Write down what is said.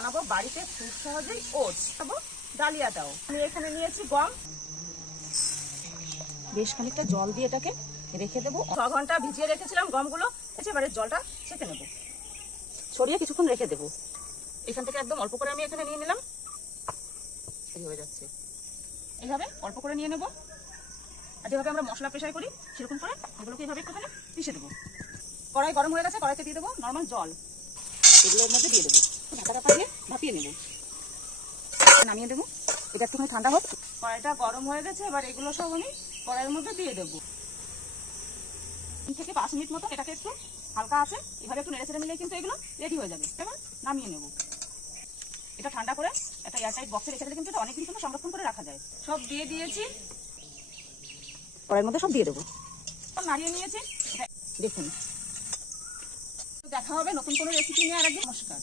বানাবো বাড়িতে খুব সহজেই ওটস, খাবো ডালিয়াটাও। আমি এখানে নিয়েছি গম, বেশ খানিকটা জল দিয়ে এটাকে রেখে দেবো। 6 ঘন্টা ভিজিয়ে রেখেছিলাম গমগুলো। এবারে জলটা ছেঁকে নেবো, ছড়িয়ে কিছুক্ষণ রেখে দেবো। এখান থেকে একদম অল্প করে আমি এখানে নিয়ে নিলাম, হয়ে যাচ্ছে। এইভাবে অল্প করে নিয়ে নেবো, আর যেভাবে আমরা মশলা পেশাই করি সেরকম করে এগুলোকে এইভাবে একটুখানি পিষে দেবো। কড়াই গরম হয়ে গেছে, কড়াইতে দিয়ে দেবো নর্মাল জল, এগুলোর মধ্যে দিয়ে দেবো, ঢাকা দিয়ে ভাপিয়ে নেবো, নামিয়ে দেবো। এটা একটুখানি ঠান্ডা হোক। কড়াইটা গরম হয়ে গেছে, এবার এগুলো সব আমি কড়াইয়ের মধ্যে দিয়ে দেবো। 3 থেকে 5 মিনিট মতো এটাকে একটু হালকা আছে এভাবে একটু নেড়ে চেড়ে নিলেই কিন্তু এগুলো রেডি হয়ে যাবে। এবার নামিয়ে নেব। এটা ঠান্ডা করে একটা এয়ারটাইট বক্সে রেখে দিলে কিন্তু এটা অনেকদিন কিন্তু সংরক্ষণ করে রাখা যায়। সব দিয়ে দিয়েছি, কড়াইয়ের মধ্যে সব দিয়ে দেবো, নাড়িয়ে নিয়েছি। দেখুন, দেখা হবে নতুন কোনো রেসিপি নিয়ে আর একদিন। নমস্কার।